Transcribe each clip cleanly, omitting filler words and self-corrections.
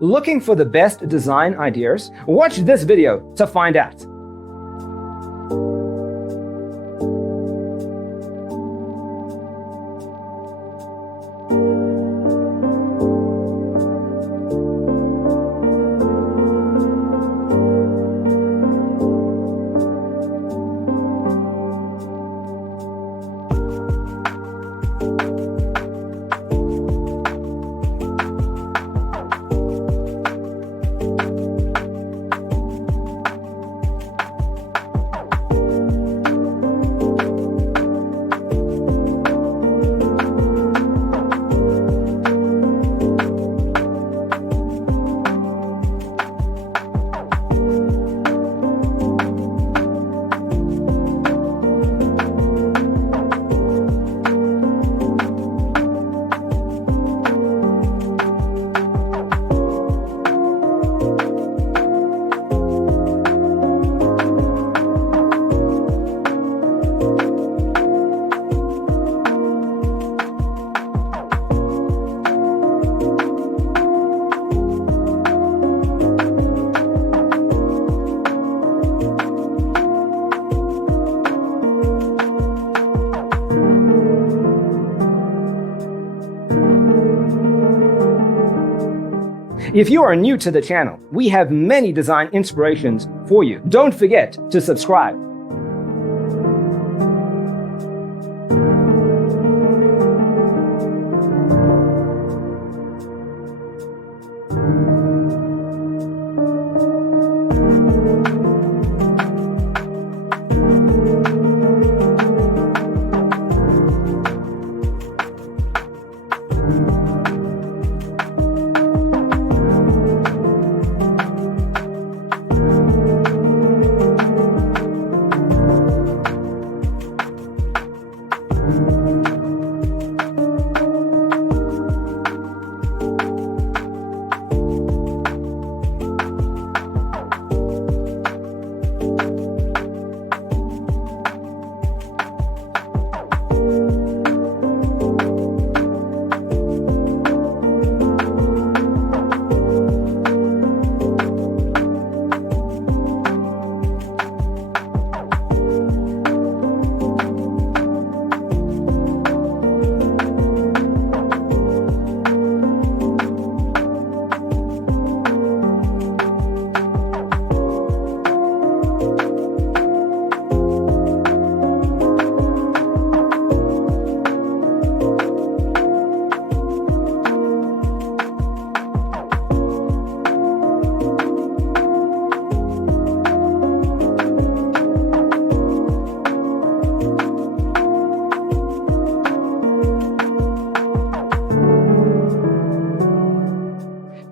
Looking for the best design ideas? Watch this video to find out. If you are new to the channel, we have many design inspirations for you. Don't forget to subscribe.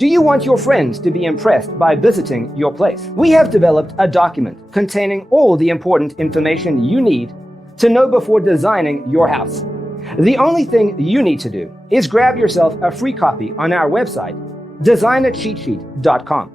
Do you want your friends to be impressed by visiting your place? We have developed a document containing all the important information you need to know before designing your house. The only thing you need to do is grab yourself a free copy on our website, designacheatsheet.com.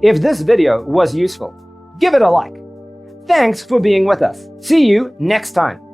If this video was useful, give it a like. Thanks for being with us. See you next time.